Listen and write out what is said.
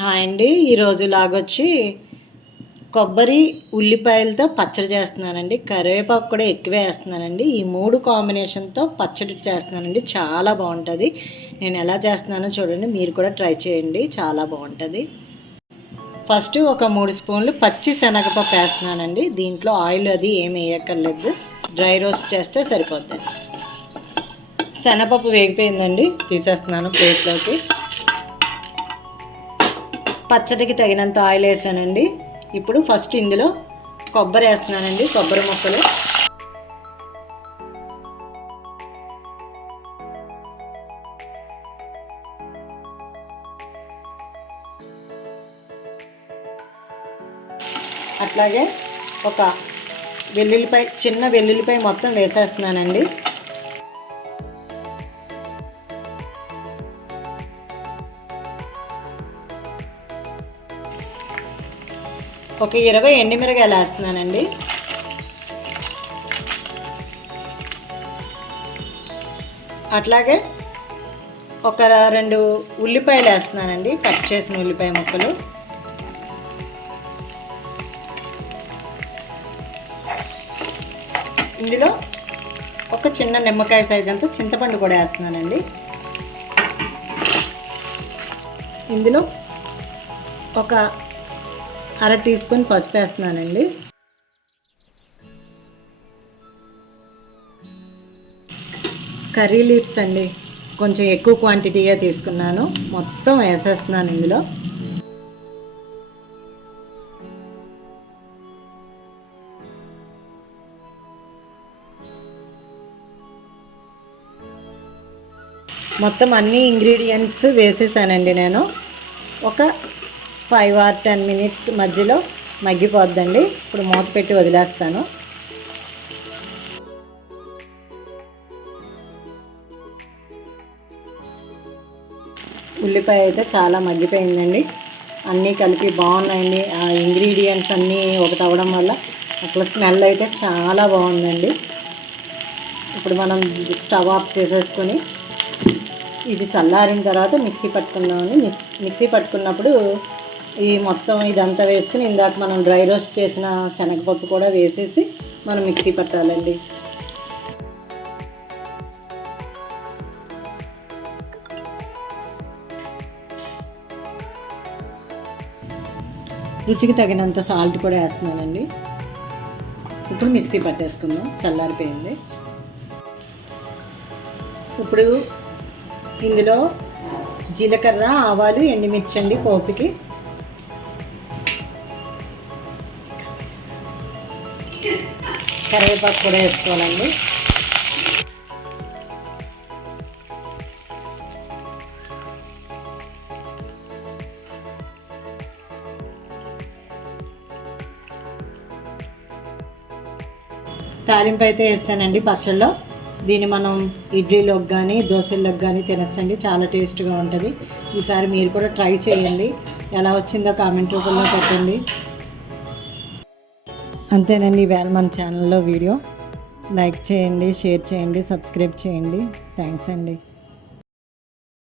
Hi అండి. ఈరోజు లాగొచ్చి కొబ్బరి ఉల్లిపాయలతో పచ్చడి చేస్తున్నానండి. కరివేపాకు కూడా ఎక్కువే వేస్తున్నానండి. ఈ 3 కాంబినేషన్తో పచ్చడి చేస్తున్నానండి. చాలా బాగుంటుంది. నేను ఎలా చేస్తున్నానో చూడండి, మీరు కూడా ట్రై చేయండి, చాలా బాగుంటుంది. ఫస్ట్ ఒక 3 స్పూన్లు పచ్చి శనగపప్పు వేస్తున్నానండి. దీంట్లో ఆయిల్ అది ఏమి వేయక్కర్లేదు, డ్రై రోస్ట్ చేస్తే సరిపోతుంది. శనగపప్పు వేగిపోయిందండి, తీసేస్తున్నాను ప్లేట్లోకి. పచ్చడికి తగినంత ఆయిల్ వేసానండి. ఇప్పుడు ఫస్ట్ ఇందులో కొబ్బరి వేస్తున్నానండి, కొబ్బరి ముక్కలు. అట్లాగే ఒక వెల్లుల్లిపాయ, చిన్న వెల్లుల్లిపాయ మొత్తం వేసేస్తున్నానండి. ఒక 20 ఎండుమిరగాయలు వేస్తున్నానండి. అట్లాగే ఒక 2 ఉల్లిపాయలు వేస్తున్నానండి, కట్ చేసిన ఉల్లిపాయ ముక్కలు. ఇందులో ఒక చిన్న నిమ్మకాయ సైజ్ అంతా చింతపండు కూడా వేస్తున్నానండి. ఇందులో ఒక 1/2 టీ స్పూన్ పసుపు వేస్తున్నానండి. కర్రీ లీవ్స్ అండి, కొంచెం ఎక్కువ క్వాంటిటీగా తీసుకున్నాను, మొత్తం వేసేస్తున్నాను ఇందులో. మొత్తం అన్ని ఇంగ్రీడియంట్స్ వేసేసానండి నేను. ఒక 5 or 10 minutes మధ్యలో మగ్గిపోద్దండి. ఇప్పుడు మూత పెట్టి వదిలేస్తాను. ఉల్లిపాయ అయితే చాలా మగ్గిపోయిందండి, అన్నీ కలిపి బాగున్నాయండి. ఆ ఇంగ్రీడియంట్స్ అన్నీ ఒకటి అవ్వడం వల్ల అసలు స్మెల్ అయితే చాలా బాగుందండి. ఇప్పుడు మనం స్టవ్ ఆఫ్ చేసేసుకొని ఇది చల్లారిన తర్వాత మిక్సీ పట్టుకుందామని. మిక్సీ పట్టుకున్నప్పుడు ఈ మొత్తం ఇదంతా వేసుకుని ఇందాక మనం డ్రై రోస్ట్ చేసిన శనగపప్పు కూడా వేసేసి మనం మిక్సీ పట్టాలండి. రుచికి తగినంత సాల్ట్ కూడా వేస్తున్నానండి. ఇప్పుడు మిక్సీ పట్టేసుకుందాం, చల్లారిపోయింది. ఇప్పుడు ఇందులో జీలకర్ర, ఆవాలు, ఎండుమిర్చి అండి పోపుకి. కరివేపాకు కూడా వేసుకోవాలండి. తాలింపు అయితే వేస్తానండి పచ్చళ్ళలో. దీన్ని మనం ఇడ్లీలోకి కానీ దోశల్లోకి కానీ తినచ్చండి, చాలా టేస్ట్గా ఉంటుంది. ఈసారి మీరు కూడా ట్రై చేయండి, ఎలా వచ్చిందో కామెంట్ రూపంలో పెట్టండి. అంతేనండి ఇవాళ మన ఛానల్లో వీడియో. లైక్ చేయండి, షేర్ చేయండి, సబ్స్క్రైబ్ చేయండి. థ్యాంక్స్ అండి.